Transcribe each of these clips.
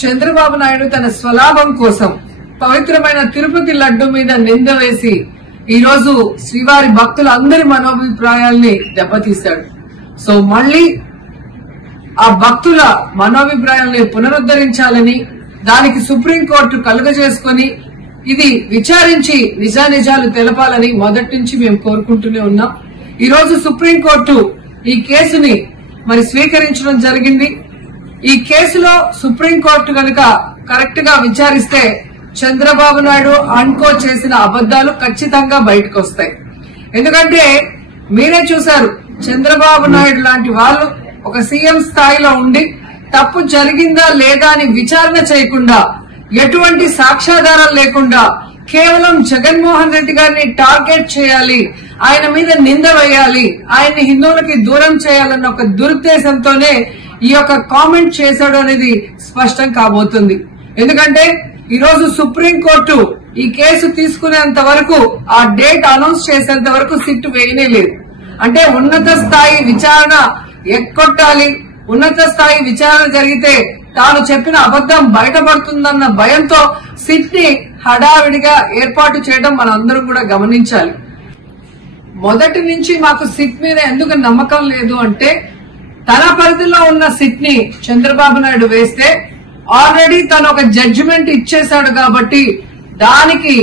చంద్రబాబు నాయుడు తన స్వలాభం కోసం పవిత్రమైన తిరుపతి లడ్డు మీద నింద వేసి ఈ రోజు శ్రీవారి భక్తులందరి మనోభిప్రాయాల్ని దెబ్బతీశాడు. సో మళ్లీ ఆ భక్తుల మనోభిప్రాయాల్ని పునరుద్ధరించాలని, దానికి సుప్రీంకోర్టు కలుగజేసుకుని ఇది విచారించి నిజానిజాలు తెలపాలని మొదటి నుంచి మేము కోరుకుంటూనే ఉన్నాం. ఈ రోజు సుప్రీంకోర్టు ఈ కేసుని మరి స్వీకరించడం జరిగింది. ఈ కేసులో సుప్రీంకోర్టు గనుక కరెక్ట్ గా విచారిస్తే చంద్రబాబు నాయుడు అనుకో చేసిన అబద్దాలు ఖచ్చితంగా బయటకు వస్తాయి. ఎందుకంటే మీరే చూశారు, చంద్రబాబు నాయుడు లాంటి వాళ్ళు ఒక సీఎం స్థాయిలో ఉండి తప్పు జరిగిందా లేదా అని విచారణ చేయకుండా, ఎటువంటి సాక్ష్యాధారాలు లేకుండా కేవలం జగన్మోహన్ రెడ్డి గారిని టార్గెట్ చేయాలి, ఆయన మీద నింద వేయాలి, ఆయన్ని హిందువులకి దూరం చేయాలన్న ఒక దురుద్దేశంతోనే ఈ యొక్క కామెంట్ చేశాడు అనేది స్పష్టం కాబోతుంది. ఎందుకంటే ఈ రోజు సుప్రీంకోర్టు ఈ కేసు తీసుకునేంత వరకు, ఆ డేట్ అనౌన్స్ చేసేంత వరకు సిట్ వేయనే లేదు. అంటే ఉన్నత స్థాయి విచారణ ఎక్కొట్టాలి, ఉన్నత స్థాయి విచారణ జరిగితే తాను చెప్పిన అబద్దం బయటపడుతుందన్న భయంతో సిట్ ని హడావిడిగా ఏర్పాటు చేయడం మనందరం కూడా గమనించాలి. మొదటి నుంచి మాకు సిట్ మీద ఎందుకు నమ్మకం లేదు అంటే, తన పరిధిలో ఉన్న సిట్ ని చంద్రబాబు నాయుడు వేస్తే ఆల్రెడీ తను ఒక జడ్జిమెంట్ ఇచ్చేశాడు కాబట్టి దానికి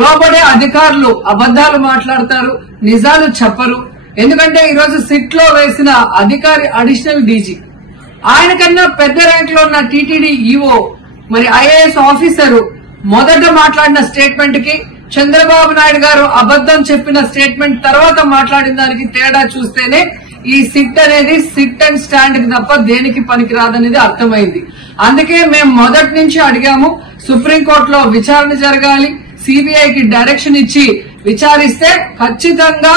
లోబడే అధికారులు అబద్దాలు మాట్లాడతారు, నిజాలు చెప్పరు. ఎందుకంటే ఈ రోజు సిట్ లో వేసిన అధికారి అడిషనల్ డీజీ, ఆయన కన్నా పెద్ద ర్యాంక్ లో ఉన్న టీటీడీ ఈఓ, మరి ఐఏఎస్ ఆఫీసరు మొదట మాట్లాడిన స్టేట్మెంట్ కి చంద్రబాబు నాయుడు గారు అబద్దం చెప్పిన స్టేట్మెంట్ తర్వాత మాట్లాడిన దానికి తేడా చూస్తేనే ఈ సిట్ అనేది సిట్ అండ్ స్టాండ్ కి తప్ప దేనికి పనికిరాదనేది అర్థమైంది. అందుకే మేము మొదటి నుంచి అడిగాము, సుప్రీంకోర్టులో విచారణ జరగాలి, సిబిఐకి డైరెక్షన్ ఇచ్చి విచారిస్తే ఖచ్చితంగా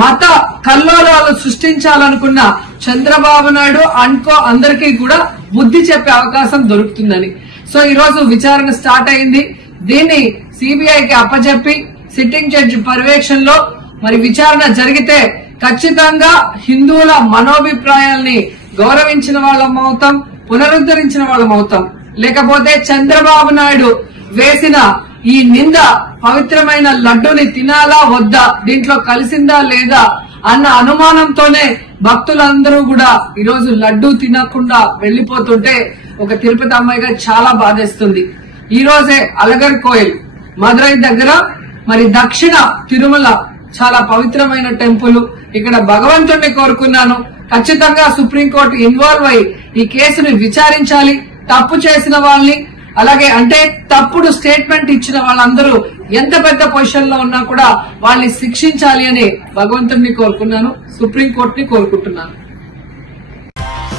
మత కల్లోలాలు సృష్టించాలనుకున్న చంద్రబాబు నాయుడు అనుకో అందరికీ కూడా బుద్ధి చెప్పే అవకాశం దొరుకుతుందని. సో ఈ రోజు విచారణ స్టార్ట్ అయింది. దీన్ని సిబిఐకి అప్పచెప్పి సిట్టింగ్ జడ్జి పర్యవేక్షణలో మరి విచారణ జరిగితే ఖచ్చితంగా హిందువుల మనోభిప్రాయాల్ని గౌరవించిన వాళ్ళం అవుతాం, పునరుద్ధరించిన వాళ్ళం అవుతాం. లేకపోతే చంద్రబాబు నాయుడు వేసిన ఈ నింద పవిత్రమైన లడ్డూని తినాలా వద్దా, దీంట్లో కలిసిందా లేదా అన్న అనుమానంతోనే భక్తులందరూ కూడా ఈరోజు లడ్డూ తినకుండా వెళ్లిపోతుంటే ఒక తిరుపతి అమ్మాయిగా చాలా బాధేస్తుంది. ఈ రోజే అలగర్ కోయిల్ మదురై దగ్గర మరి దక్షిణ తిరుమల చాలా పవిత్రమైన టెంపుల్, ఇక్కడ భగవంతుడిని కోరుకున్నాను, ఖచ్చితంగా సుప్రీంకోర్టు ఇన్వాల్వ్ అయి ఈ కేసుని విచారించాలి. తప్పు చేసిన వాళ్ళని, అలాగే అంటే తప్పుడు స్టేట్మెంట్ ఇచ్చిన వాళ్ళందరూ ఎంత పెద్ద పొజిషన్ లో ఉన్నా కూడా వాళ్ళని శిక్షించాలి అని భగవంతుడిని కోరుకున్నాను, సుప్రీంకోర్టుని కోరుకుంటున్నాను.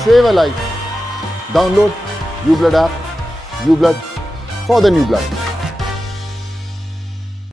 Save a life. Download uBlood app. uBlood for the new blood.